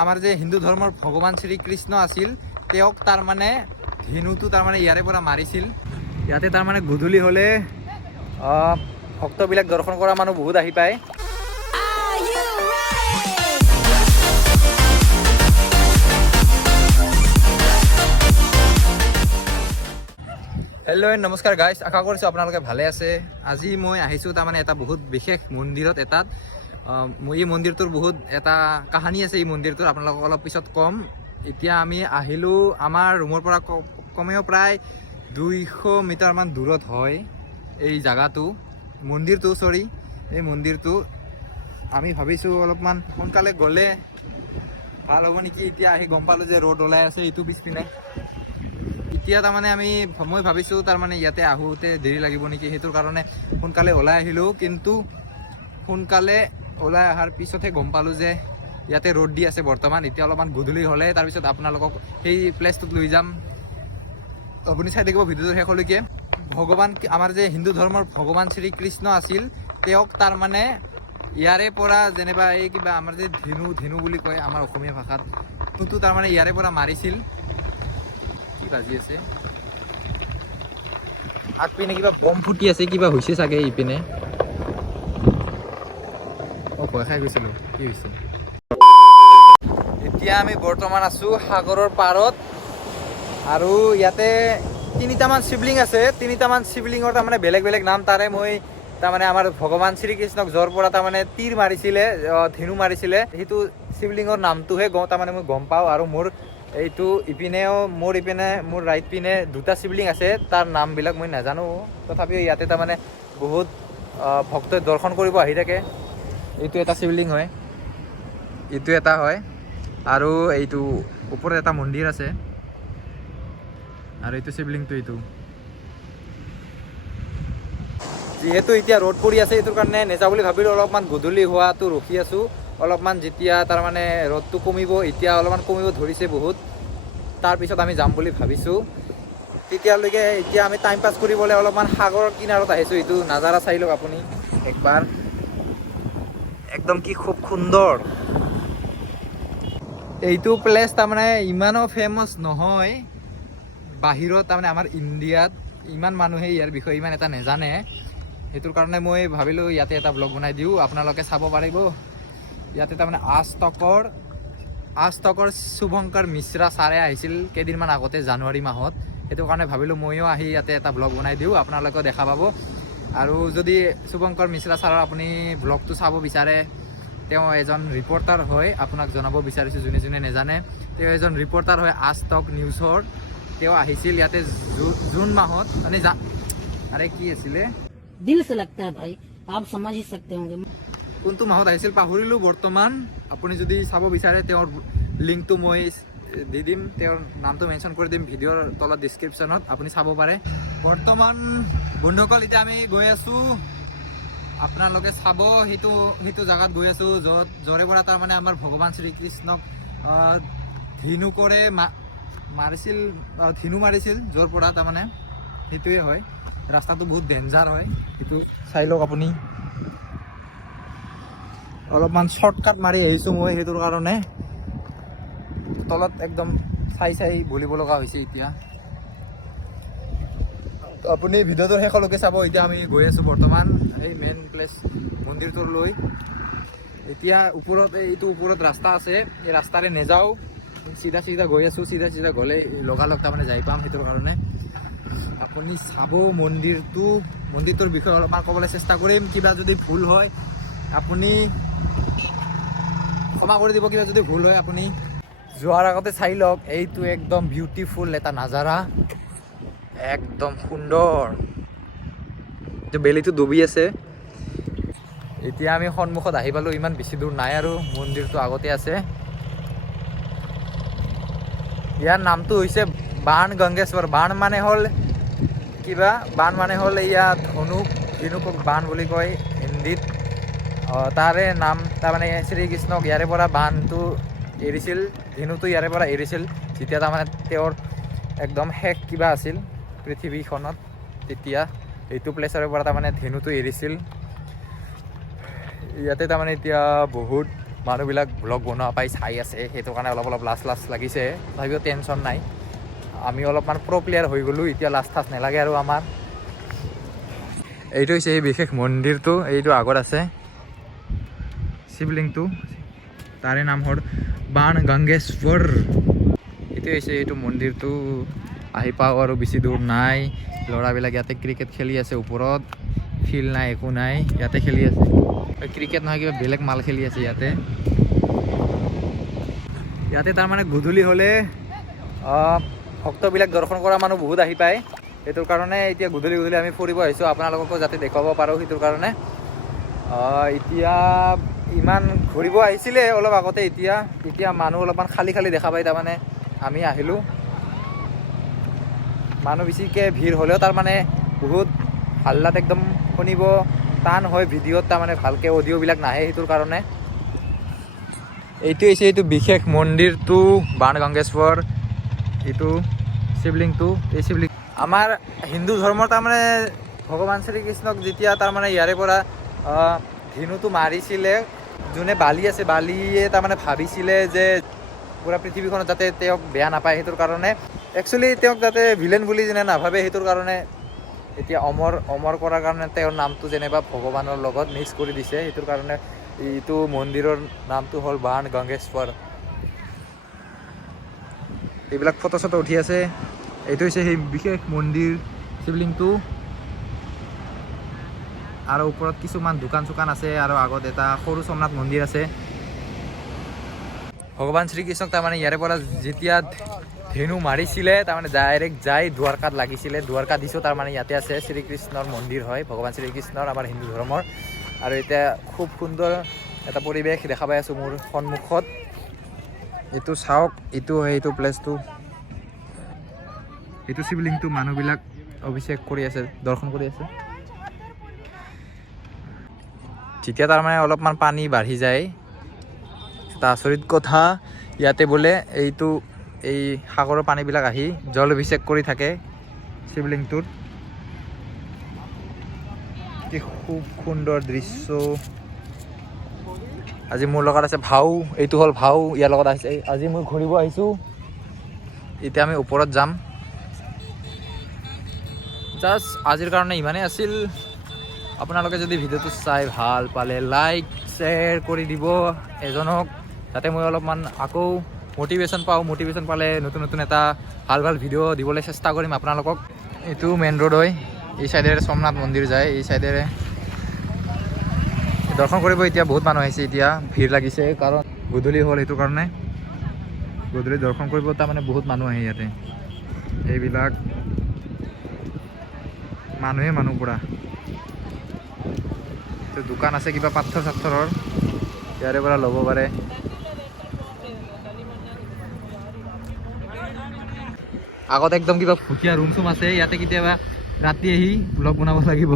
আমাৰ যে হিন্দু ধৰ্মৰ ভগৱান শ্ৰীকৃষ্ণ আছিল, তেওঁক তাৰমানে ধেনুটো তাৰমানে ইয়াৰে পৰা মাৰিছিল। ইয়াতে তাৰমানে গধূলি হ'লে ভক্তবিলাক দৰ্শন কৰা মানুহ বহুত আহি পায়। হেল্ল' নমস্কাৰ গাইজ, আশা কৰিছোঁ আপোনালোকে ভালে আছে। আজি মই আহিছোঁ তাৰমানে এটা বহুত বিশেষ মন্দিৰত এটাত। এই মন্দিৰটোৰ বহুত এটা কাহানী আছে। এই মন্দিৰটোৰ আপোনালোকক অলপ পিছত ক'ম। এতিয়া আমি আহিলোঁ আমাৰ ৰুমৰ পৰা কমেও প্ৰায় 200 মিটাৰমান দূৰত হয় এই জাগাটো, মন্দিৰটো এই মন্দিৰটো। আমি ভাবিছোঁ অলপমান সোনকালে গ'লে ভাল হ'ব নেকি। এতিয়া আহি গম পালোঁ যে ৰ'দ ওলাই আছে এইটো পিছপিনে। এতিয়া তাৰমানে মই ভাবিছোঁ তাৰমানে ইয়াতে আহোঁতে দেৰি লাগিব নেকি, সেইটোৰ কাৰণে সোনকালে ওলাই আহিলোঁ। কিন্তু সোনকালে ওলাই অহাৰ পিছতহে গম পালোঁ যে ইয়াতে ৰ'দ দি আছে বৰ্তমান। এতিয়া অলপমান গধূলি হ'লে তাৰপিছত আপোনালোকক সেই প্লেচটোত লৈ যাম। আপুনি চাই থাকিব ভিডিঅ'টো শেষলৈকে। আমাৰ যে হিন্দু ধৰ্মৰ ভগৱান শ্ৰীকৃষ্ণ আছিল, তেওঁক তাৰমানে ইয়াৰে পৰা যেনিবা এই কিবা আমাৰ যে ধেনু বুলি কয় আমাৰ অসমীয়া ভাষাত, সেইটো তাৰমানে ইয়াৰে পৰা মাৰিছিল। কি বাজি আছে আগপিনে, কিবা বম ফুটি আছে, কিবা হৈছে চাগে ইপিনে। ভয় খাই গৈছিলোঁ, কি হৈছে। এতিয়া আমি বৰ্তমান আছোঁ সাগৰৰ পাৰত, আৰু ইয়াতে তিনিটামান শিৱলিংগ আছে। তিনিটামান শিৱলিংগৰ তাৰমানে বেলেগ বেলেগ নাম। তাৰে মই তাৰমানে আমাৰ ভগৱান শ্ৰীকৃষ্ণক য'ৰ পৰা তাৰমানে তীৰ মাৰিছিলে, ধেনু মাৰিছিলে, সেইটো শিৱলিংগৰ নামটোহে তাৰমানে মই গম পাওঁ। আৰু মোৰ এইটো মোৰ ৰাইট পিনে দুটা শিৱলিংগ আছে, তাৰ নামবিলাক মই নাজানো। তথাপিও ইয়াতে তাৰমানে বহুত ভক্তই দৰ্শন কৰিব আহি থাকে। এইটো এটা শিৱলিংগ হয়, এইটো এটা হয়, আৰু এইটো ওপৰত এটা মন্দিৰ আছে, আৰু এইটো শিৱলিংগটো এইটো। যিহেতু এতিয়া ৰ'দ পৰি আছে, এইটোৰ কাৰণে নেযাওঁ বুলি ভাবিলোঁ। অলপমান গধূলি হোৱাটো ৰখি আছোঁ। অলপমান যেতিয়া তাৰমানে ৰ'দটো কমিব, এতিয়া অলপমান কমিব ধৰিছে বহুত, তাৰপিছত আমি যাম বুলি ভাবিছোঁ। তেতিয়ালৈকে এতিয়া আমি টাইম পাছ কৰিবলৈ অলপমান সাগৰৰ কিনাৰত আহিছোঁ। এইটো নাজাৰা চাই লওক আপুনি একবাৰ, একদম কি খুব সুন্দৰ। এইটো প্লেচ তাৰমানে ইমানো ফেমাছ নহয় বাহিৰত, তাৰমানে আমাৰ ইণ্ডিয়াত ইমান মানুহে ইয়াৰ বিষয়ে ইমান এটা নাজানে। সেইটোৰ কাৰণে মই ভাবিলোঁ ইয়াতে এটা ব্লগ বনাই দিওঁ, আপোনালোকে চাব পাৰিব। ইয়াতে তাৰমানে আজ তকৰ শুভঙ্কৰ মিশ্ৰা ছাৰে আহিছিল কেইদিনমান আগতে, জানুৱাৰী মাহত। সেইটো কাৰণে ভাবিলোঁ ময়ো আহি ইয়াতে এটা ব্লগ বনাই দিওঁ, আপোনালোকেও দেখা পাব। আৰু যদি শুভঙ্কৰ মিশ্ৰা ছাৰৰ আপুনি ব্লগটো চাব বিচাৰে, তেওঁ এজন ৰিপৰ্টাৰ হয়। আপোনাক জনাব বিচাৰিছোঁ, যোনে যোনে নাজানে, তেওঁ এজন ৰিপৰ্টাৰ হয় আজ তক নিউজৰ। তেওঁ আহিছিল ইয়াতে জুন মাহত, মানে কি আছিলে, दिल से लगता है भाई, आप समझ ही सकते होंगे। কোনটো মাহত আহিছিল পাহৰিলোঁ বৰ্তমান। আপুনি যদি চাব বিচাৰে তেওঁৰ লিংকটো মই দি দিম, তেওঁৰ নামটো মেনশ্যন কৰি দিম ভিডিঅ'ৰ তলত ডিছক্ৰিপশ্যনত, আপুনি চাব পাৰে। বৰ্তমান বন্ধুসকল এতিয়া আমি গৈ আছোঁ, আপোনালোকে চাব, সেইটো জেগাত গৈ আছোঁ য'ৰে পৰা তাৰমানে আমাৰ ভগৱান শ্ৰীকৃষ্ণক ধেনু মাৰিছিল, য'ৰ পৰা তাৰমানে সেইটোৱে হয়। ৰাস্তাটো বহুত ডেঞ্জাৰ হয়, সেইটো চাই লওক আপুনি। অলপমান শ্বৰ্টকাট মাৰি আহিছোঁ মই, সেইটোৰ কাৰণে তলত একদম চাই বলিব লগা হৈছে। এতিয়া আপুনি ভিডিঅ'টোৰ শেষলৈকে চাব। এতিয়া আমি গৈ আছোঁ বৰ্তমান এই মেইন প্লেচ মন্দিৰটোৰ লৈ। এতিয়া এইটো ওপৰত ৰাস্তা আছে, এই ৰাস্তাৰে নেযাওঁ, চিধা গৈ আছোঁ। চিধা গ'লে লগালগ তাৰমানে যাই পাম। সেইটোৰ কাৰণে আপুনি চাব মন্দিৰটোৰ বিষয়ে অলপমান ক'বলৈ চেষ্টা কৰিম। কিবা যদি ভুল হয় আপুনি ক্ষমা কৰি দিব, কিবা যদি ভুল হয় আপুনি। যোৱাৰ আগতে চাই লওক, এইটো একদম বিউটিফুল এটা নাজাৰা, একদম সুন্দৰ। এইটো বেলিটো ডুবি আছে। এতিয়া আমি সন্মুখত আহি পালোঁ, ইমান বেছি দূৰ নাই আৰু, মন্দিৰটো আগতে আছে। ইয়াৰ নামটো হৈছে বাণ গংগেশ্বৰ। বাণ মানে হ'ল এয়া ধেনুকক বাণ বুলি কয় হিন্দীত। তাৰে নাম তাৰমানে শ্ৰীকৃষ্ণক ইয়াৰে পৰা বাণটো এৰিছিল, ধেনুটো ইয়াৰে পৰা এৰিছিল যেতিয়া তাৰমানে তেওঁৰ একদম শেষ কিবা আছিল পৃথিৱীখনত, তেতিয়া এইটো প্লেচৰ পৰা তাৰমানে ধেনুটো এৰিছিল। ইয়াতে তাৰমানে এতিয়া বহুত মানুহবিলাক ব্লগ বনোৱা পাই চাই আছে, সেইটো কাৰণে অলপ অলপ লাজ লাজ লাগিছে। তথাপিও টেনশ্যন নাই, আমি অলপমান প্ৰ' প্লেয়াৰ হৈ গ'লোঁ, এতিয়া লাজ থাজ নালাগে আৰু আমাৰ। এইটো হৈছে সেই বিশেষ মন্দিৰটো, এইটো আগত আছে শিৱলিংটো, তাৰে নাম হ'ল বাণ গংগেশ্বৰ। এইটো হৈছে এইটো মন্দিৰটো, আহি পাওঁ আৰু বেছি দূৰ নাই। ল'ৰাবিলাক ইয়াতে ক্ৰিকেট খেলি আছে, ওপৰত ফিল্ড নাই, একো নাই, ইয়াতে খেলি আছে। ক্ৰিকেট নহয়, কিবা বেলেগ মাল খেলি আছে ইয়াতে। ইয়াতে তাৰমানে গধূলি হ'লে ভক্তবিলাক দৰ্শন কৰা মানুহ বহুত আহি পায়, সেইটোৰ কাৰণে এতিয়া গধূলি গধূলি আমি ফুৰিব আহিছোঁ, আপোনালোককো যাতে দেখুৱাব পাৰোঁ সেইটোৰ কাৰণে। এতিয়া ইমান ঘূৰিব আহিছিলে অলপ আগতে, এতিয়া মানুহ অলপমান খালী খালী দেখা পায়, তাৰমানে আমি আহিলোঁ। মানুহ বেছিকৈ ভিৰ হ'লেও তাৰমানে বহুত হাল্লাত একদম শুনিব টান হয়, ভিডিঅ'ত তাৰমানে ভালকৈ অডিঅ'বিলাক নাহে, সেইটোৰ কাৰণে। এইটো হৈছে এইটো বিশেষ মন্দিৰটো বাণ গংগেশ্বৰ, এইটো শিৱলিংটো। এই শিৱলিং আমাৰ হিন্দু ধৰ্মৰ তাৰমানে ভগৱান শ্ৰীকৃষ্ণক যেতিয়া তাৰমানে ইয়াৰে পৰা ধেনুটো মাৰিছিলে, যোনে বালি আছে, বালিয়ে তাৰমানে ভাবিছিলে যে পুৰা পৃথিৱীখনত যাতে তেওঁক বেয়া নাপায়, সেইটোৰ কাৰণে একচুৱেলি তেওঁক যাতে ভিলেন বুলি যেনে নাভাবে, সেইটোৰ কাৰণে এতিয়া অমৰ কৰাৰ কাৰণে তেওঁৰ নামটো যেনিবা ভগৱানৰ লগত মিক্স কৰি দিছে, সেইটোৰ কাৰণে এইটো মন্দিৰৰ নামটো হ'ল বাণ গংগেশ্বৰ। এইবিলাক ফটো চটো উঠি আছে। এইটো হৈছে সেই বিশেষ মন্দিৰ শিৱলিংটো, আৰু ওপৰত কিছুমান দোকান চোকান আছে, আৰু আগত এটা সৰু সোমনাথ মন্দিৰ আছে। ভগৱান শ্ৰীকৃষ্ণক তাৰমানে ইয়াৰে পৰা যেতিয়া ধেনু মাৰিছিলে, তাৰমানে ডাইৰেক্ট যাই দ্বাৰকাত লাগিছিলে, দ্বাৰকাধীশো তাৰমানে ইয়াতে আছে। শ্ৰীকৃষ্ণৰ মন্দিৰ হয়, ভগৱান শ্ৰীকৃষ্ণৰ, আমাৰ হিন্দু ধৰ্মৰ। আৰু এতিয়া খুব সুন্দৰ এটা পৰিৱেশ দেখা পাই আছোঁ মোৰ সন্মুখত। এইটো চাওক, এইটো হয় এইটো প্লেচটো, এইটো শিৱলিংটো মানুহবিলাক অভিষেক কৰি আছে, দৰ্শন কৰি আছে। যেতিয়া তাৰমানে অলপমান পানী বাঢ়ি যায়, এটা আচৰিত কথা, ইয়াতে বোলে এই সাগৰৰ পানীবিলাক আহি জল অভিষেক কৰি থাকে শিৱলিংটোত। কি খুব সুন্দৰ দৃশ্য। আজি মোৰ লগত আছে ভাও, এইটো হ'ল ভাও, ইয়াৰ লগত আহিছে। আজি মই ঘূৰিব আহিছোঁ, এতিয়া আমি ওপৰত যাম। জাষ্ট আজিৰ কাৰণে ইমানেই আছিল। আপোনালোকে যদি ভিডিঅ'টো চাই ভাল পালে লাইক শ্বেয়াৰ কৰি দিব এজনক, যাতে মই অলপমান আকৌ মটিভেশ্যন পাওঁ। মটিভেশ্যন পালে নতুন নতুন এটা ভাল ভাল ভিডিঅ' দিবলৈ চেষ্টা কৰিম আপোনালোকক। এইটো মেইন ৰোড হয়, এই চাইডেৰে সোমনাথ মন্দিৰ যায়, এই চাইডেৰে দৰ্শন কৰিব এতিয়া বহুত মানুহ আহিছে। এতিয়া ভিৰ লাগিছে কাৰণ গধূলি হ'ল, সেইটো কাৰণে গধূলি দৰ্শন কৰিব তাৰমানে বহুত মানুহ আহে ইয়াতে। এইবিলাক মানুহ পুৰা। দোকান আছে কিবা পাথৰ চাথৰৰ, ইয়াৰে পৰা ল'ব পাৰে। আগত একদম কিবা ভুটীয়া ৰুম চুম আছে, ইয়াতে কেতিয়াবা ৰাতি আহি ব্লগ বনাব লাগিব।